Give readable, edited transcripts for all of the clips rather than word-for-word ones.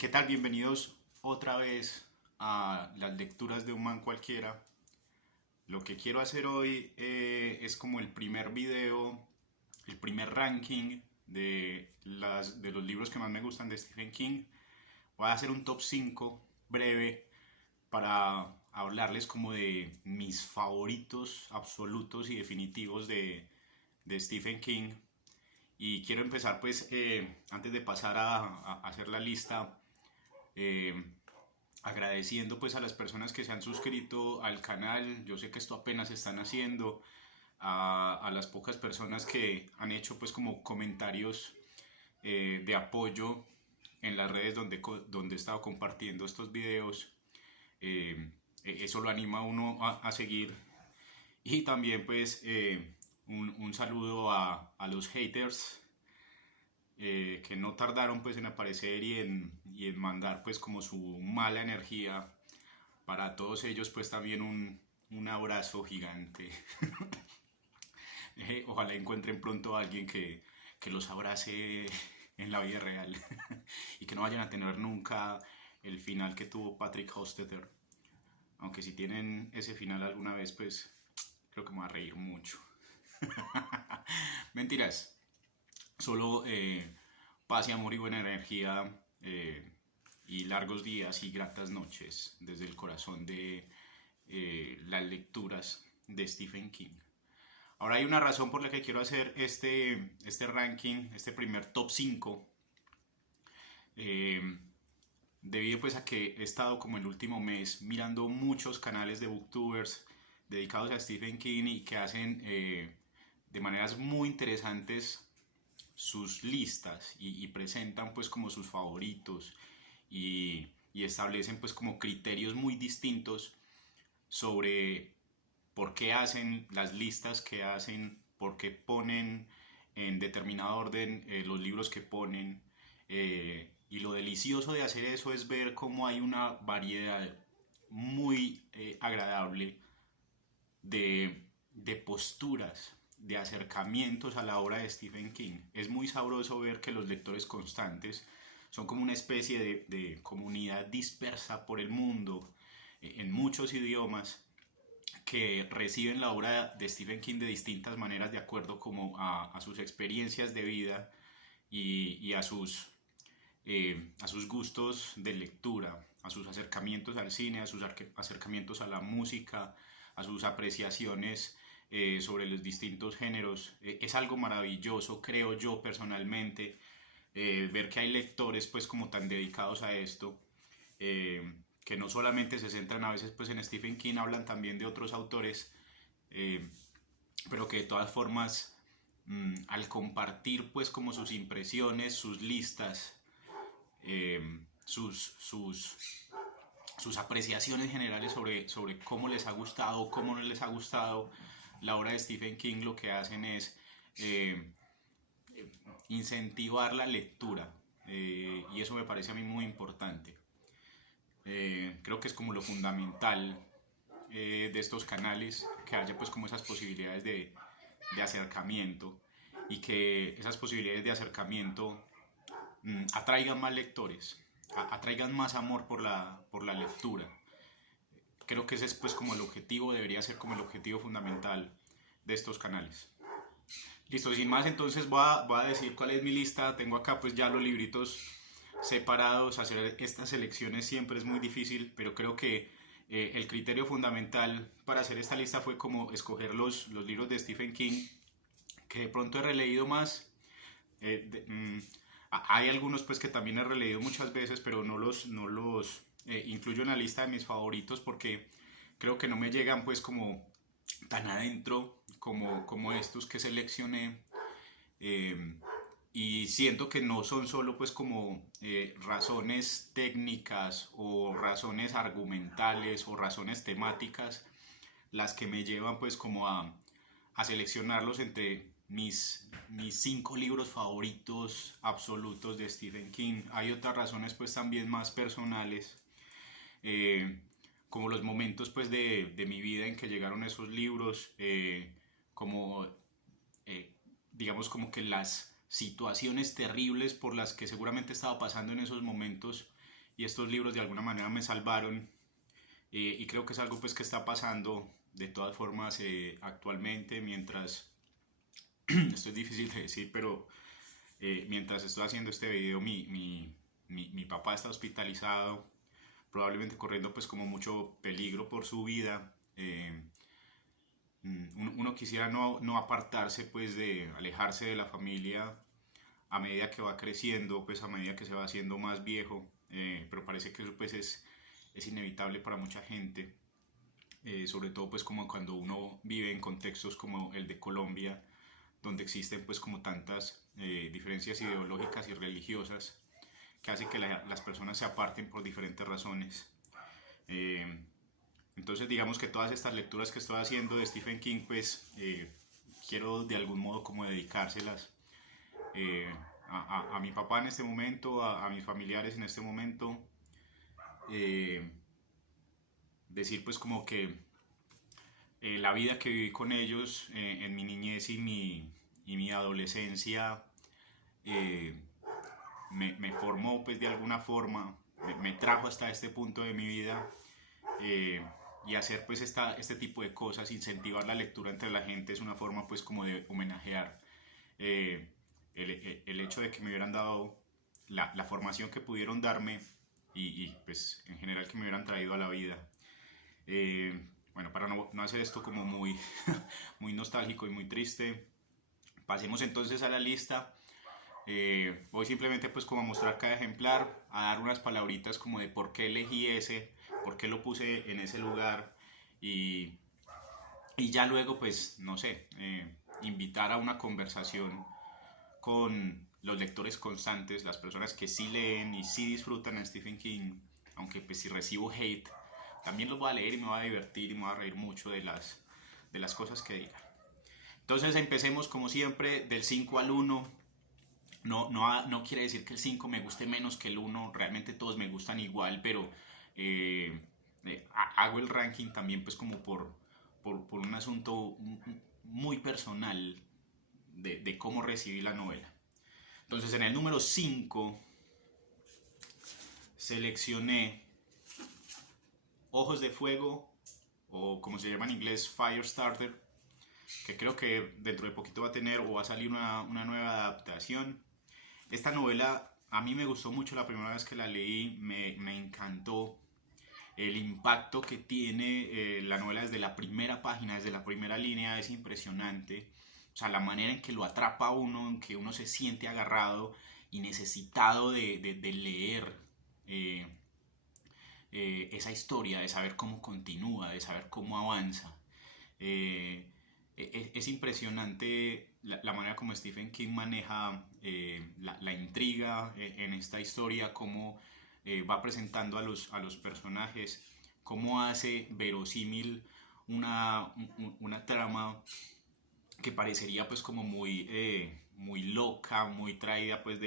¿Qué tal? Bienvenidos otra vez a las lecturas de un man cualquiera. Lo que quiero hacer hoy es como el primer video, el primer ranking de los libros que más me gustan de Stephen King. Voy a hacer un top 5 breve para hablarles como de mis favoritos absolutos y definitivos de Stephen King. Y quiero empezar pues, antes de pasar a hacer la lista, eh, agradeciendo pues a las personas que se han suscrito al canal. Yo sé que esto apenas están haciendo, a las pocas personas que han hecho pues como comentarios de apoyo en las redes donde he estado compartiendo estos videos. Eso lo anima a uno a seguir. Y también pues un saludo a los haters que no tardaron pues en aparecer y en mandar pues como su mala energía. Para todos ellos pues también un abrazo gigante. Ojalá encuentren pronto a alguien que los abrace en la vida real y que no vayan a tener nunca el final que tuvo Patrick Hostetter. Aunque si tienen ese final alguna vez, pues creo que me va a reír mucho. Mentiras. Solo paz y amor y buena energía, y largos días y gratas noches desde el corazón de las lecturas de Stephen King. Ahora hay una razón por la que quiero hacer este ranking, este primer top 5. eh, Debido pues a que he estado como el último mes mirando muchos canales de booktubers dedicados a Stephen King y que hacen de maneras muy interesantes sus listas y presentan pues como sus favoritos y establecen pues como criterios muy distintos sobre por qué hacen las listas que hacen, por qué ponen en determinado orden los libros que ponen. Y lo delicioso de hacer eso es ver cómo hay una variedad muy agradable de posturas, de acercamientos a la obra de Stephen King. Es muy sabroso ver que los lectores constantes son como una especie de comunidad dispersa por el mundo, en muchos idiomas, que reciben la obra de Stephen King de distintas maneras de acuerdo como a sus experiencias de vida y a sus gustos de lectura, a sus acercamientos al cine, a sus acercamientos a la música, a sus apreciaciones sobre los distintos géneros. Es algo maravilloso, creo yo personalmente, ver que hay lectores pues como tan dedicados a esto, que no solamente se centran a veces pues en Stephen King, hablan también de otros autores, eh, pero que de todas formas, al compartir pues como sus impresiones, sus listas, eh, sus, sus, sus apreciaciones generales sobre cómo les ha gustado, cómo no les ha gustado la obra de Stephen King, lo que hacen es eh, incentivar la lectura, y eso me parece a mí muy importante. Creo que es como lo fundamental de estos canales, que haya pues como esas posibilidades de acercamiento y que esas posibilidades de acercamiento atraigan más lectores, atraigan más amor por la lectura. Creo que ese es pues como el objetivo, debería ser como el objetivo fundamental de estos canales. Listo, sin más entonces voy a decir cuál es mi lista. Tengo acá pues ya los libritos separados. Hacer estas selecciones siempre es muy difícil, pero creo que el criterio fundamental para hacer esta lista fue como escoger los libros de Stephen King que de pronto he releído más. eh, de, mm, Hay algunos pues que también he releído muchas veces, pero no los incluyo en la lista de mis favoritos porque creo que no me llegan pues como tan adentro como estos que seleccioné. eh, y siento que no son solo pues como razones técnicas o razones argumentales o razones temáticas las que me llevan pues como a seleccionarlos entre mis 5 libros favoritos absolutos de Stephen King. Hay otras razones pues también más personales, eh, como los momentos pues de mi vida en que llegaron esos libros, como digamos como que las situaciones terribles por las que seguramente estaba pasando en esos momentos y estos libros de alguna manera me salvaron, y creo que es algo pues que está pasando de todas formas actualmente, mientras, esto es difícil de decir, pero mientras estoy haciendo este video mi papá está hospitalizado, probablemente corriendo pues como mucho peligro por su vida. Uno quisiera no apartarse pues de alejarse de la familia a medida que va creciendo, pues a medida que se va haciendo más viejo, pero parece que eso pues es inevitable para mucha gente, sobre todo pues como cuando uno vive en contextos como el de Colombia, donde existen pues como tantas diferencias ideológicas y religiosas que hace que las personas se aparten por diferentes razones. Eh, entonces digamos que todas estas lecturas que estoy haciendo de Stephen King pues quiero de algún modo como dedicárselas eh, a mi papá en este momento, a mis familiares en este momento, eh, decir pues como que la vida que viví con ellos en mi niñez y mi adolescencia eh, me formó pues de alguna forma, me trajo hasta este punto de mi vida, eh, y hacer pues este tipo de cosas, incentivar la lectura entre la gente es una forma pues como de homenajear eh, el hecho de que me hubieran dado la formación que pudieron darme pues en general que me hubieran traído a la vida. Bueno, para no hacer esto como muy, muy nostálgico y muy triste, pasemos entonces a la lista. Voy simplemente pues como a mostrar cada ejemplar, a dar unas palabritas como de por qué elegí ese, por qué lo puse en ese lugar, y, y ya luego pues no sé, invitar a una conversación con los lectores constantes, las personas que sí leen y sí disfrutan a Stephen King, aunque pues si recibo hate, también lo voy a leer y me voy a divertir y me voy a reír mucho de las cosas que digan. Entonces empecemos como siempre del 5 al 1. No quiere decir que el 5 me guste menos que el 1, realmente todos me gustan igual, pero eh, hago el ranking también pues como por un asunto muy personal de cómo recibí la novela. Entonces en el número 5 seleccioné Ojos de Fuego, o como se llama en inglés, Firestarter, que creo que dentro de poquito va a tener o va a salir una nueva adaptación. Esta novela a mí me gustó mucho la primera vez que la leí, me encantó el impacto que tiene la novela desde la primera página, desde la primera línea, es impresionante. O sea, la manera en que lo atrapa a uno, en que uno se siente agarrado y necesitado de leer esa historia, de saber cómo continúa, de saber cómo avanza. Es impresionante la manera como Stephen King maneja la intriga en esta historia, cómo va presentando a los personajes, cómo hace verosímil una trama que parecería pues como muy loca, muy traída pues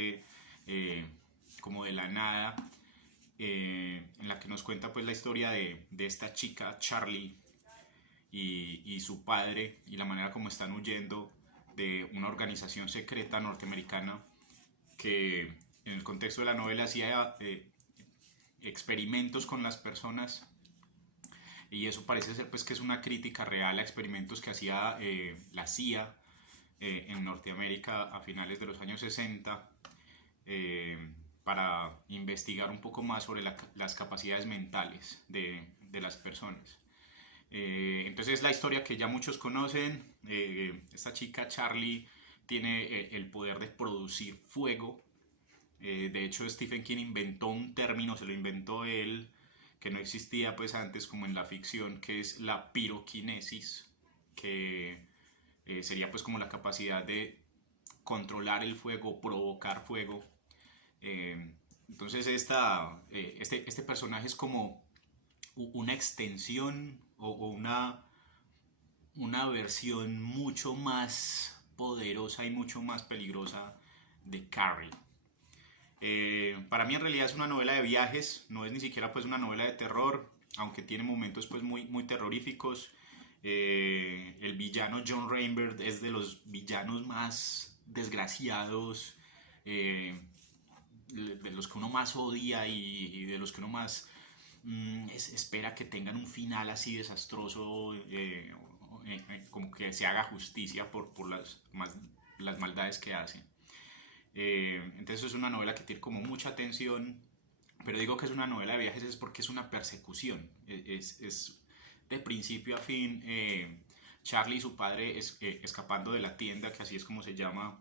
como de la nada, en la que nos cuenta pues la historia de esta chica Charlie y su padre, y la manera como están huyendo de una organización secreta norteamericana que en el contexto de la novela hacía experimentos con las personas, y eso parece ser pues que es una crítica real a experimentos que hacía la CIA en Norteamérica a finales de los años 60, para investigar un poco más sobre las capacidades mentales de las personas. Entonces la historia que ya muchos conocen, esta chica Charlie tiene el poder de producir fuego. De hecho Stephen King inventó un término, se lo inventó él, que no existía pues antes como en la ficción, que es la piroquinesis, que sería pues como la capacidad de controlar el fuego, provocar fuego. Entonces este personaje es como una extensión o una versión mucho más poderosa y mucho más peligrosa de Carrie. Para mí en realidad es una novela de viajes, no es ni siquiera pues una novela de terror, aunque tiene momentos pues muy terroríficos. El villano John Rainbird es de los villanos más desgraciados, de los que uno más odia y de los que uno más espera que tengan un final así desastroso, como que se haga justicia por las maldades que hacen. Entonces es una novela que tiene como mucha tensión, pero digo que es una novela de viajes es porque es una persecución, es de principio a fin. Charlie y su padre escapando de la tienda, que así es como se llama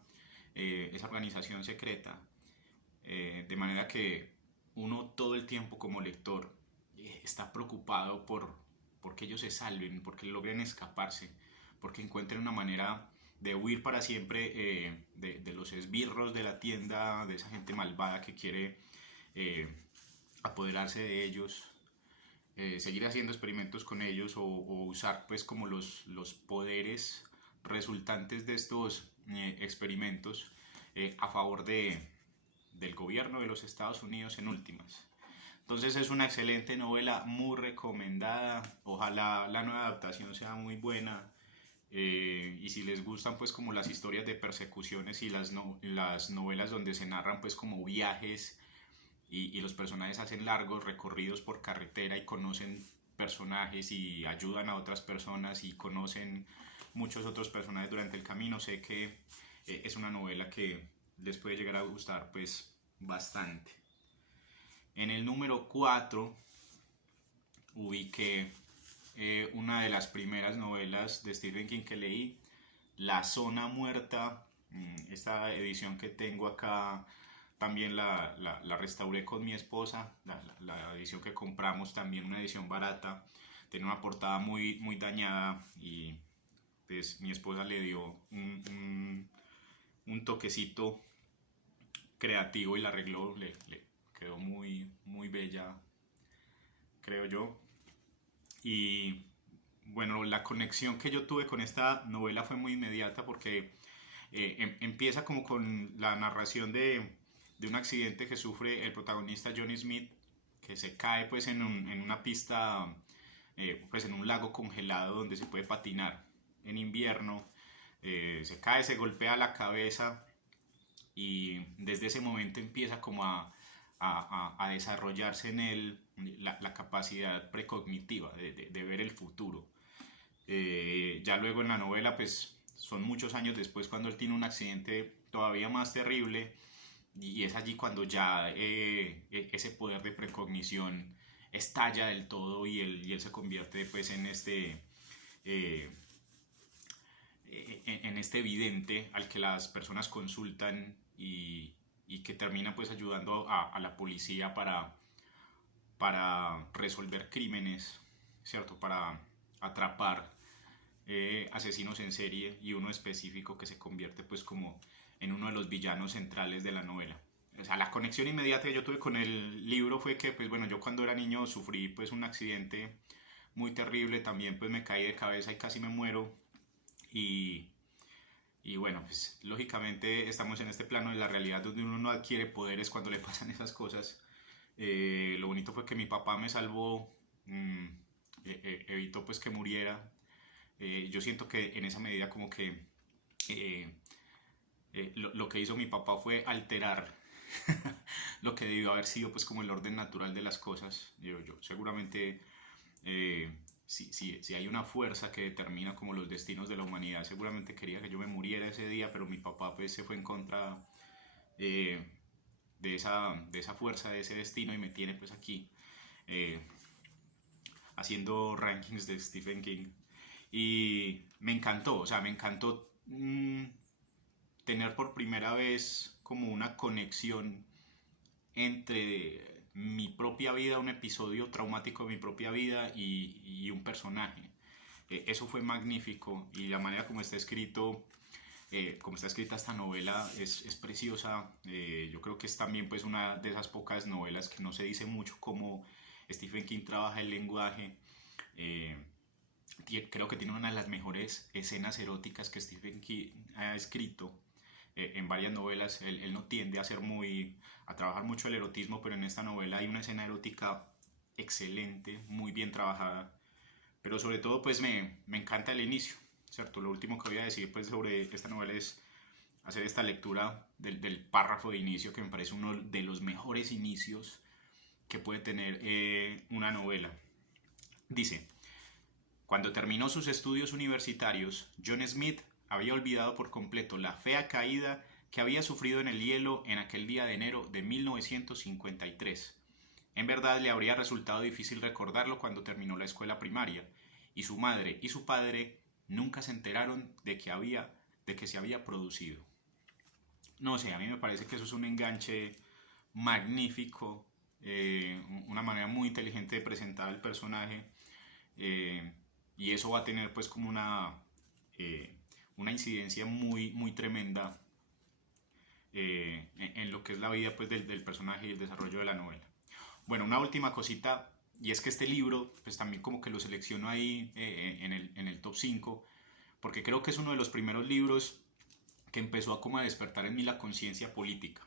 esa organización secreta, de manera que uno todo el tiempo como lector está preocupado porque ellos se salven, porque logren escaparse, porque encuentren una manera de huir para siempre de los esbirros de la tienda, de esa gente malvada que quiere apoderarse de ellos, seguir haciendo experimentos con ellos o usar pues como los poderes resultantes de estos experimentos a favor del gobierno de los Estados Unidos en últimas. Entonces es una excelente novela, muy recomendada. Ojalá la nueva adaptación sea muy buena. Y si les gustan pues como las historias de persecuciones y las novelas donde se narran pues como viajes y los personajes hacen largos recorridos por carretera y conocen personajes y ayudan a otras personas y conocen muchos otros personajes durante el camino, sé que es una novela que les puede llegar a gustar pues bastante. En el número 4 ubiqué una de las primeras novelas de Stephen King que leí, La Zona Muerta. Esta edición que tengo acá también la restauré con mi esposa, la edición que compramos también, una edición barata, tiene una portada muy dañada y pues mi esposa le dio un toquecito creativo y la arregló, le quedó muy bella, creo yo. Y bueno, la conexión que yo tuve con esta novela fue muy inmediata porque empieza como con la narración de un accidente que sufre el protagonista Johnny Smith, que se cae pues en una pista, pues en un lago congelado donde se puede patinar en invierno. Se cae, se golpea la cabeza y desde ese momento empieza como a desarrollarse en él la capacidad precognitiva de ver el futuro. Ya luego en la novela pues son muchos años después cuando él tiene un accidente todavía más terrible y es allí cuando ya ese poder de precognición estalla del todo y él se convierte pues en este vidente al que las personas consultan y que termina pues ayudando a la policía para resolver crímenes, ¿cierto? Para atrapar asesinos en serie y uno específico que se convierte pues como en uno de los villanos centrales de la novela. O sea, la conexión inmediata que yo tuve con el libro fue que pues bueno, yo cuando era niño sufrí pues un accidente muy terrible, también pues me caí de cabeza y casi me muero y bueno, pues lógicamente estamos en este plano de la realidad donde uno no adquiere poderes cuando le pasan esas cosas. Lo bonito fue que mi papá me salvó, evitó pues que muriera. Yo siento que en esa medida como que lo que hizo mi papá fue alterar lo que debió haber sido pues como el orden natural de las cosas. Yo seguramente si hay una fuerza que determina como los destinos de la humanidad, seguramente quería que yo me muriera ese día, pero mi papá pues se fue en contra de esa fuerza, de ese destino y me tiene pues aquí haciendo rankings de Stephen King. Y me encantó, o sea, me encantó tener por primera vez como una conexión entre mi propia vida, un episodio traumático de mi propia vida y un personaje. Eso fue magnífico y la manera como está escrito, como está escrita esta novela es preciosa. Yo creo que es también pues una de esas pocas novelas que no se dice mucho cómo Stephen King trabaja el lenguaje. Creo que tiene una de las mejores escenas eróticas que Stephen King ha escrito en varias novelas. Él no tiende a trabajar mucho el erotismo, pero en esta novela hay una escena erótica excelente, muy bien trabajada. Pero sobre todo pues me encanta el inicio, ¿cierto? Lo último que voy a decir pues sobre esta novela es hacer esta lectura del párrafo de inicio, que me parece uno de los mejores inicios que puede tener una novela. Dice: cuando terminó sus estudios universitarios, John Smith había olvidado por completo la fea caída que había sufrido en el hielo en aquel día de enero de 1953. En verdad le habría resultado difícil recordarlo cuando terminó la escuela primaria, y su madre y su padre nunca se enteraron de que se había producido. No sé, a mí me parece que eso es un enganche magnífico, una manera muy inteligente de presentar al personaje, eh, y eso va a tener pues como una incidencia muy, muy tremenda en lo que es la vida pues del personaje y el desarrollo de la novela. Bueno, una última cosita, y es que este libro pues también como que lo selecciono ahí en el top 5, porque creo que es uno de los primeros libros que empezó a como a despertar en mí la conciencia política,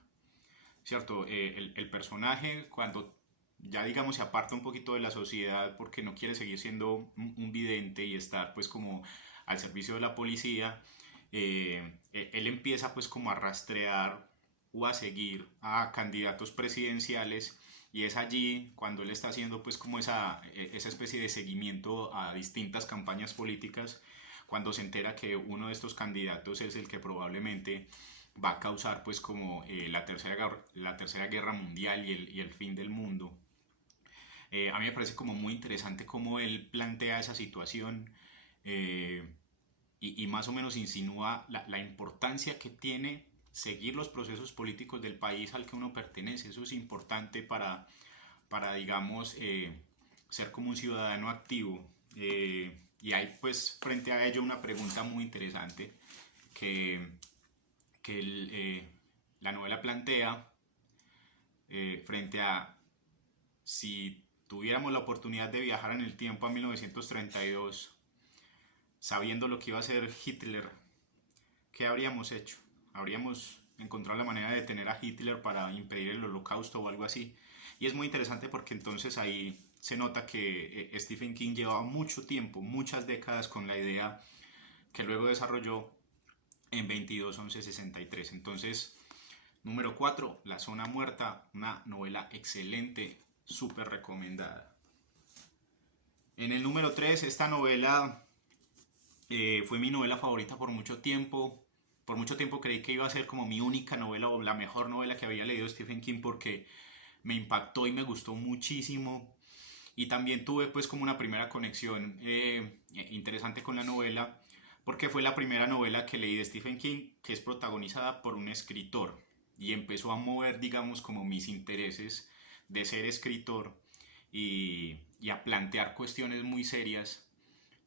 ¿cierto? El personaje, cuando ya digamos se aparta un poquito de la sociedad porque no quiere seguir siendo un vidente y estar pues como al servicio de la policía, él empieza pues como a rastrear o a seguir a candidatos presidenciales, y es allí cuando él está haciendo pues como esa especie de seguimiento a distintas campañas políticas, cuando se entera que uno de estos candidatos es el que probablemente va a causar pues como la tercera guerra mundial y el fin del mundo. A mí me parece como muy interesante cómo él plantea esa situación, eh, y más o menos insinúa la importancia que tiene seguir los procesos políticos del país al que uno pertenece. Eso es importante para digamos, ser como un ciudadano activo. Y hay pues frente a ello una pregunta muy interesante que, que la novela plantea, frente a si tuviéramos la oportunidad de viajar en el tiempo a 1932, sabiendo lo que iba a hacer Hitler, ¿qué habríamos hecho? ¿Habríamos encontrado la manera de detener a Hitler para impedir el holocausto o algo así? Y es muy interesante porque entonces ahí se nota que Stephen King llevaba mucho tiempo, muchas décadas con la idea que luego desarrolló en 22-11-63. Entonces, número 4, La Zona Muerta, una novela excelente, súper recomendada. En el número 3, esta novela fue mi novela favorita por mucho tiempo. Por mucho tiempo creí que iba a ser como mi única novela o la mejor novela que había leído Stephen King, porque me impactó y me gustó muchísimo. Y también tuve pues como una primera conexión interesante con la novela, porque fue la primera novela que leí de Stephen King que es protagonizada por un escritor, y empezó a mover digamos como mis intereses de ser escritor y a plantear cuestiones muy serias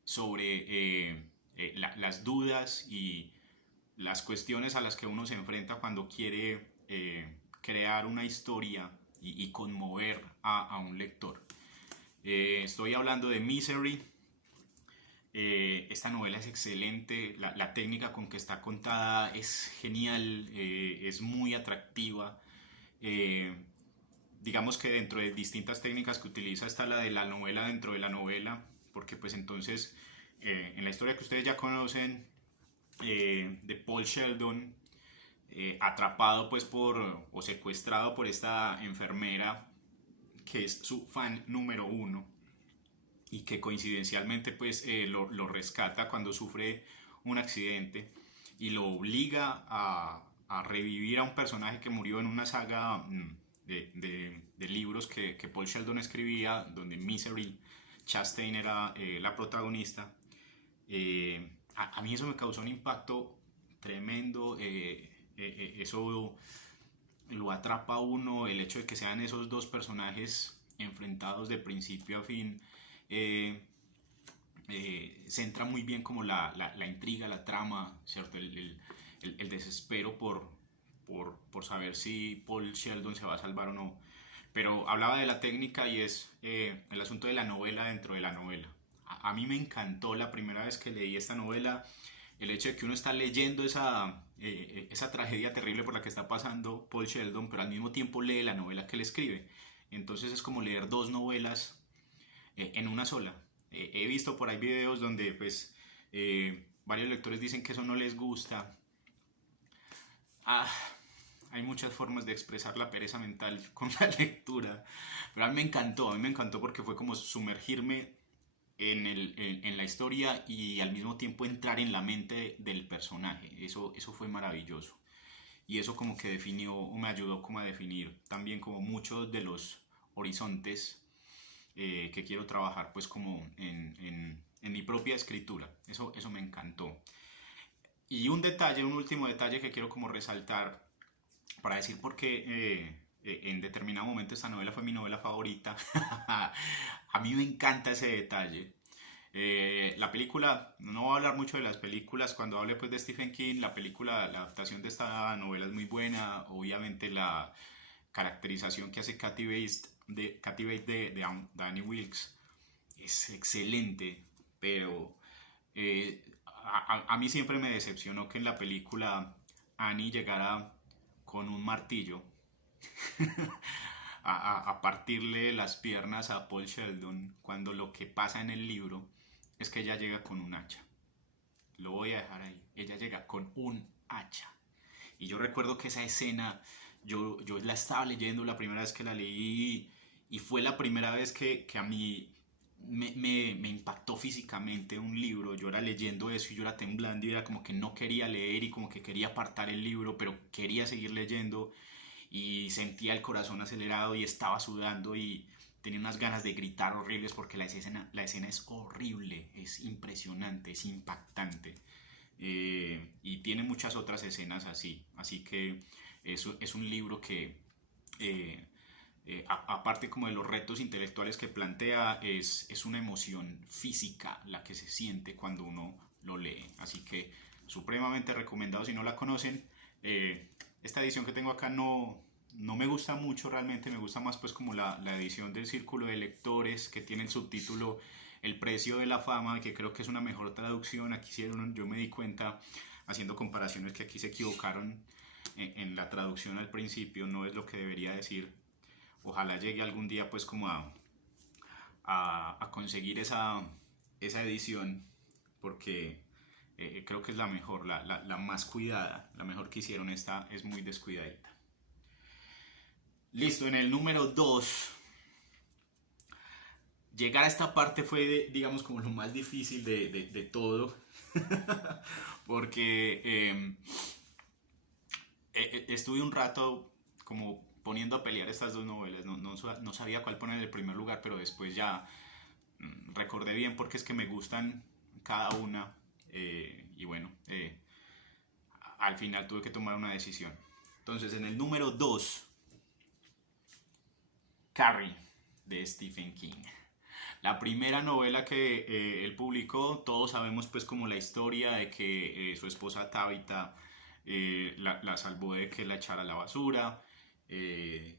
sobre las dudas y las cuestiones a las que uno se enfrenta cuando quiere crear una historia y conmover a un lector. Estoy hablando de Misery. Esta novela es excelente, la técnica con que está contada es genial, es muy atractiva. Eh, digamos que dentro de distintas técnicas que utiliza está la de la novela dentro de la novela, porque pues entonces en la historia que ustedes ya conocen, de Paul Sheldon, atrapado pues o secuestrado por esta enfermera que es su fan número 1 y que coincidencialmente pues lo rescata cuando sufre un accidente y lo obliga a revivir a un personaje que murió en una saga de libros que Paul Sheldon escribía, donde Misery Chastain era la protagonista. A mí eso me causó un impacto tremendo. Eso lo atrapa a uno, el hecho de que sean esos dos personajes enfrentados de principio a fin. Centra muy bien como la intriga, la trama, ¿cierto? El desespero por saber si Paul Sheldon se va a salvar o no. Pero hablaba de la técnica y es el asunto de la novela dentro de la novela. A mí me encantó la primera vez que leí esta novela el hecho de que uno está leyendo esa tragedia terrible por la que está pasando Paul Sheldon, pero al mismo tiempo lee la novela que él escribe. Entonces es como leer dos novelas en una sola. He visto por ahí videos donde pues varios lectores dicen que eso no les gusta, Ah, hay muchas formas de expresar la pereza mental con la lectura, pero a mí me encantó porque fue como sumergirme en la historia y al mismo tiempo entrar en la mente del personaje. Eso fue maravilloso. Y eso como que definió, o me ayudó como a definir también como muchos de los horizontes que quiero trabajar pues como en mi propia escritura. Eso me encantó. Y un detalle, un último detalle que quiero como resaltar para decir por qué en determinado momento esta novela fue mi novela favorita. A mí me encanta ese detalle. La película, no voy a hablar mucho de las películas, cuando hable pues de Stephen King, la película, la adaptación de esta novela es muy buena, obviamente la caracterización que hace Kathy Bates de Danny Wilkes es excelente, pero a mí siempre me decepcionó que en la película Annie llegara con un martillo a partirle las piernas a Paul Sheldon, cuando lo que pasa en el libro es que ella llega con un hacha. Lo voy a dejar ahí. Ella llega con un hacha. Y yo recuerdo que esa escena, yo la estaba leyendo la primera vez que la leí y fue la primera vez que a mí me impactó físicamente un libro. Yo era leyendo eso y yo era temblando y era como que no quería leer y como que quería apartar el libro, pero quería seguir leyendo y sentía el corazón acelerado y estaba sudando y tenía unas ganas de gritar horribles porque la escena es horrible, es impresionante, es impactante. Y tiene muchas otras escenas así. Así que es un libro que, eh, aparte como de los retos intelectuales que plantea, es una emoción física la que se siente cuando uno lo lee. Así que supremamente recomendado si no la conocen. Esta edición que tengo acá no me gusta mucho realmente, me gusta más pues como la edición del Círculo de Lectores que tiene el subtítulo El precio de la fama, que creo que es una mejor traducción. Aquí hicieron, yo me di cuenta haciendo comparaciones que aquí se equivocaron en la traducción al principio, no es lo que debería decir. Ojalá llegue algún día pues como a conseguir esa edición porque creo que es la mejor, la más cuidada, la mejor que hicieron. Esta es muy descuidadita. Listo, en el número 2 llegar a esta parte fue, digamos, como lo más difícil de todo, porque estuve un rato como poniendo a pelear estas dos novelas, no sabía cuál poner en el primer lugar, pero después ya recordé bien porque es que me gustan cada una y bueno, al final tuve que tomar una decisión. Entonces, en el número 2, Carrie, de Stephen King. La primera novela que él publicó, todos sabemos pues como la historia de que su esposa Tabitha la salvó de que la echara a la basura, que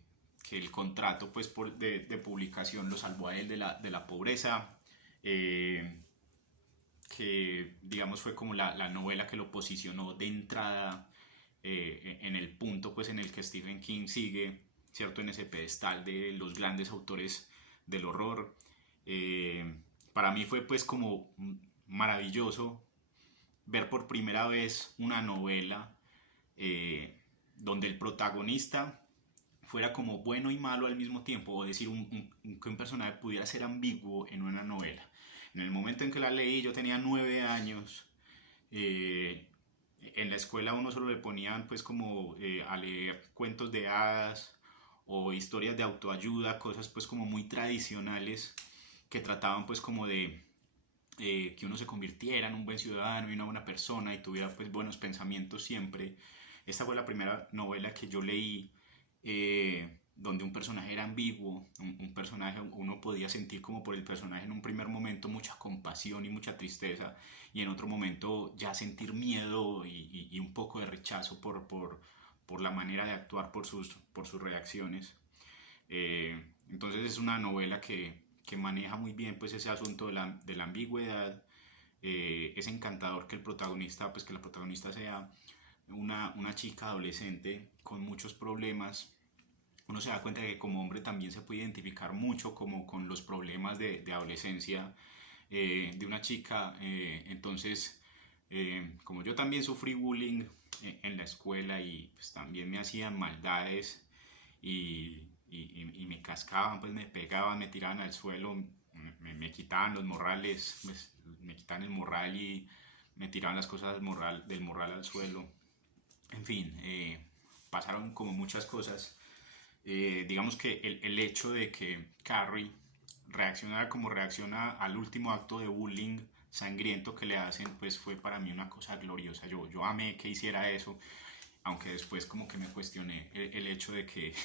el contrato pues de publicación lo salvó a él de la pobreza, eh, que digamos fue como la novela que lo posicionó de entrada en el punto pues en el que Stephen King sigue, ¿cierto? En ese pedestal de los grandes autores del horror. Eh, para mí fue pues como maravilloso ver por primera vez una novela donde el protagonista fuera como bueno y malo al mismo tiempo, o decir, que un personaje pudiera ser ambiguo en una novela. En el momento en que la leí yo tenía 9 años. En la escuela a uno solo le ponían pues como a leer cuentos de hadas o historias de autoayuda, cosas pues como muy tradicionales que trataban pues como de que uno se convirtiera en un buen ciudadano y una buena persona y tuviera pues buenos pensamientos siempre. Esta fue la primera novela que yo leí donde un personaje era ambiguo, un personaje, uno podía sentir como por el personaje en un primer momento mucha compasión y mucha tristeza y en otro momento ya sentir miedo y un poco de rechazo por la manera de actuar, por sus reacciones. Entonces es una novela que maneja muy bien pues ese asunto de la ambigüedad. Es encantador que el protagonista, pues que la protagonista sea una chica adolescente con muchos problemas. Uno se da cuenta de que como hombre también se puede identificar mucho como con los problemas de adolescencia de una chica. Entonces Como yo también sufrí bullying en la escuela y pues también me hacían maldades y me cascaban, pues me pegaban, me tiraban al suelo, me quitaban los morrales, me quitaban el morral y me tiraban las cosas del morral al suelo. En fin, pasaron como muchas cosas. Digamos que el hecho de que Carrie reaccionara como reacciona al último acto de bullying sangriento que le hacen, pues fue para mí una cosa gloriosa. Yo amé que hiciera eso, aunque después como que me cuestioné el hecho de que,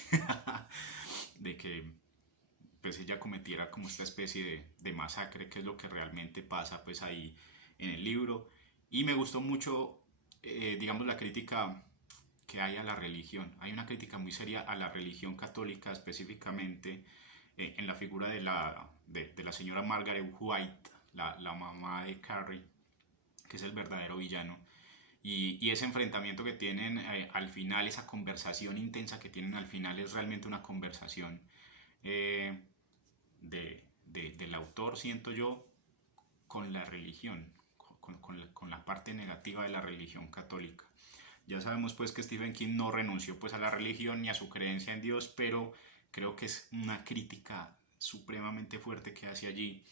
de que pues ella cometiera como esta especie de masacre, que es lo que realmente pasa pues ahí en el libro. Y me gustó mucho, digamos, la crítica que hay a la religión. Hay una crítica muy seria a la religión católica, específicamente en la figura de la señora Margaret White, la mamá de Carrie, que es el verdadero villano. Y ese enfrentamiento que tienen al final, esa conversación intensa que tienen al final, es realmente una conversación eh, del autor, siento yo, con la religión, con la parte negativa de la religión católica. Ya sabemos pues que Stephen King no renunció pues a la religión ni a su creencia en Dios, pero creo que es una crítica supremamente fuerte que hace allí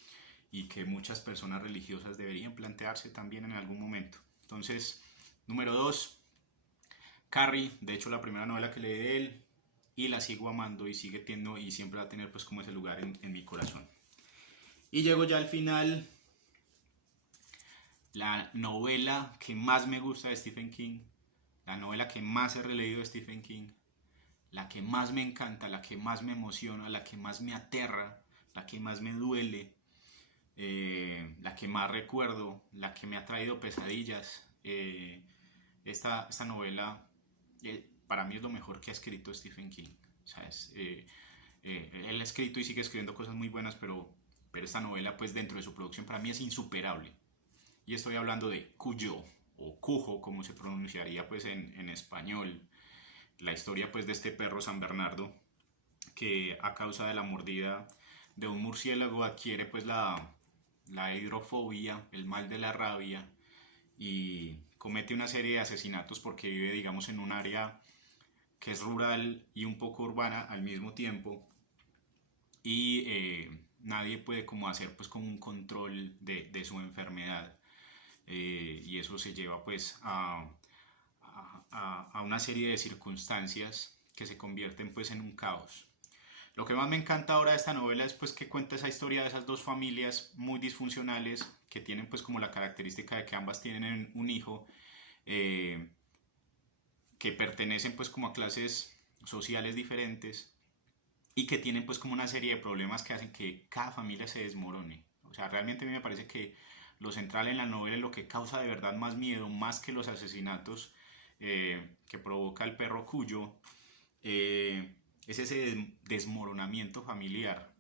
y que muchas personas religiosas deberían plantearse también en algún momento. Entonces, número 2, Carrie, de hecho la primera novela que leí de él y la sigo amando y sigue teniendo y siempre va a tener pues como ese lugar en mi corazón. Y llego ya al final, la novela que más me gusta de Stephen King, la novela que más he releído de Stephen King, la que más me encanta, la que más me emociona, la que más me aterra, la que más me duele, la que más recuerdo, la que me ha traído pesadillas. Esta novela para mí es lo mejor que ha escrito Stephen King. O sea, él ha escrito y sigue escribiendo cosas muy buenas, pero esta novela pues dentro de su producción para mí es insuperable. Y estoy hablando de Cuyo, o Cujo, como se pronunciaría pues en español. La historia pues de este perro San Bernardo que a causa de la mordida de un murciélago adquiere pues la hidrofobia, el mal de la rabia, y comete una serie de asesinatos porque vive, digamos, en un área que es rural y un poco urbana al mismo tiempo, y nadie puede como hacer pues como un control de su enfermedad, y eso se lleva pues a una serie de circunstancias que se convierten pues en un caos. Lo que más me encanta ahora de esta novela es pues que cuenta esa historia de esas dos familias muy disfuncionales que tienen pues como la característica de que ambas tienen un hijo, eh, que pertenecen pues como a clases sociales diferentes y que tienen pues como una serie de problemas que hacen que cada familia se desmorone. O sea, realmente a mí me parece que lo central en la novela, lo que causa de verdad más miedo, más que los asesinatos que provoca el perro Cuyo, es ese desmoronamiento familiar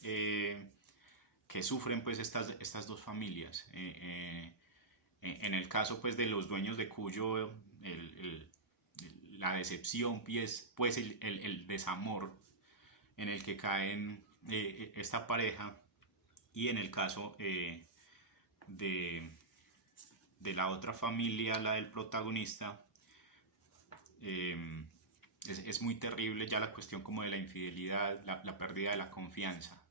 que sufren pues estas dos familias. En el caso pues de los dueños de Cuyo, la decepción pues el desamor en el que caen esta pareja, y en el caso de la otra familia, la del protagonista, es muy terrible ya la cuestión como de la infidelidad, la pérdida de la confianza,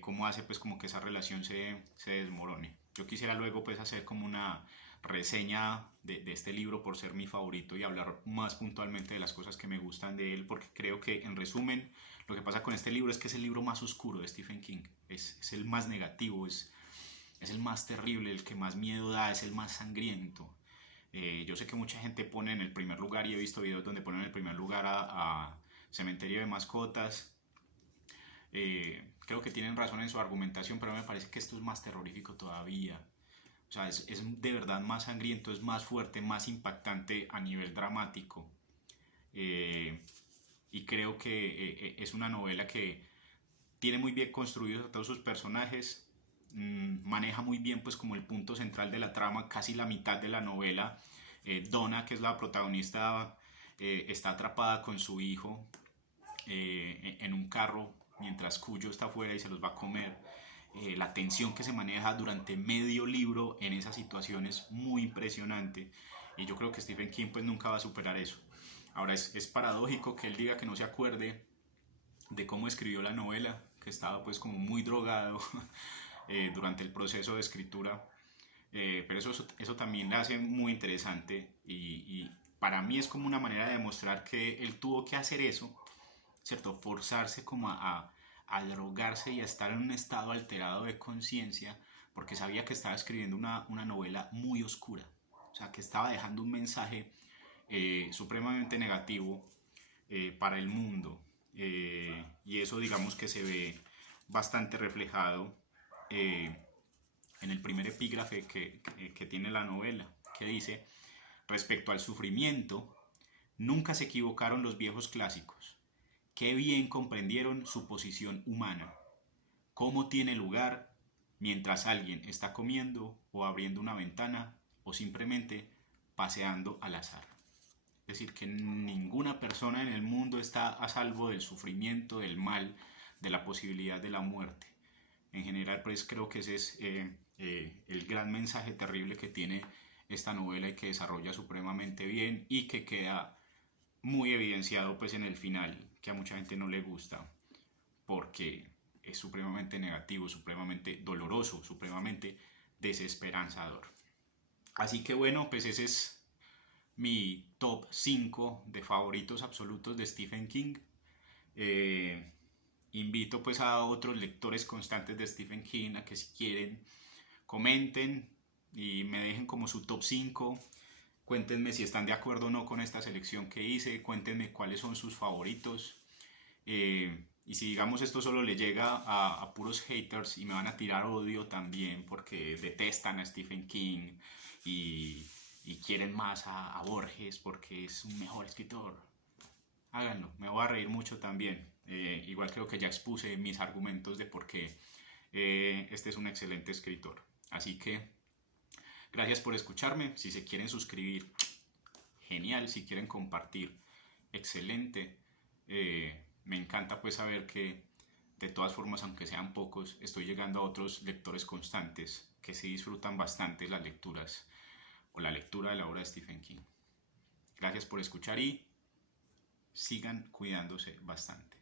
cómo hace pues como que esa relación se desmorone. Yo quisiera luego pues hacer como una reseña de este libro por ser mi favorito y hablar más puntualmente de las cosas que me gustan de él, porque creo que en resumen lo que pasa con este libro es que es el libro más oscuro de Stephen King, es el más negativo, es el más terrible, el que más miedo da, es el más sangriento. Yo sé que mucha gente pone en el primer lugar, y he visto videos donde ponen en el primer lugar a Cementerio de Mascotas. Creo que tienen razón en su argumentación, pero me parece que esto es más terrorífico todavía. O sea, es de verdad más sangriento, es más fuerte, más impactante a nivel dramático. Y creo que es una novela que tiene muy bien construidos a todos sus personajes, maneja muy bien pues como el punto central de la trama, casi la mitad de la novela. Donna, que es la protagonista, está atrapada con su hijo en un carro mientras Cuyo está afuera y se los va a comer. la tensión que se maneja durante medio libro en esa situación es muy impresionante, y yo creo que Stephen King pues nunca va a superar eso. Ahora es paradójico que él diga que no se acuerde de cómo escribió la novela, que estaba pues como muy drogado durante el proceso de escritura, pero eso también la hace muy interesante, y para mí es como una manera de demostrar que él tuvo que hacer eso, ¿cierto? Forzarse como a drogarse y a estar en un estado alterado de conciencia, porque sabía que estaba escribiendo una novela muy oscura, o sea, que estaba dejando un mensaje supremamente negativo para el mundo. Y eso digamos que se ve bastante reflejado eh, en el primer epígrafe que tiene la novela, que dice: respecto al sufrimiento, nunca se equivocaron los viejos clásicos. Qué bien comprendieron su posición humana. Cómo tiene lugar mientras alguien está comiendo o abriendo una ventana o simplemente paseando al azar. Es decir, que ninguna persona en el mundo está a salvo del sufrimiento, del mal, de la posibilidad de la muerte. En general, pues creo que ese es el gran mensaje terrible que tiene esta novela, y que desarrolla supremamente bien, y que queda muy evidenciado pues en el final, que a mucha gente no le gusta porque es supremamente negativo, supremamente doloroso, supremamente desesperanzador. Así que bueno, pues ese es mi top 5 de favoritos absolutos de Stephen King. Eh, Invito pues a otros lectores constantes de Stephen King a que, si quieren, comenten y me dejen como su top 5. Cuéntenme si están de acuerdo o no con esta selección que hice, cuéntenme cuáles son sus favoritos. Y si digamos esto solo le llega a puros haters y me van a tirar odio también porque detestan a Stephen King y quieren más a Borges porque es un mejor escritor, háganlo, me voy a reír mucho también. Igual creo que ya expuse mis argumentos de por qué este es un excelente escritor. Así que gracias por escucharme. Si se quieren suscribir, genial. Si quieren compartir, excelente. Me encanta pues saber que de todas formas, aunque sean pocos, estoy llegando a otros lectores constantes que sí disfrutan bastante las lecturas o la lectura de la obra de Stephen King. Gracias por escuchar y sigan cuidándose bastante.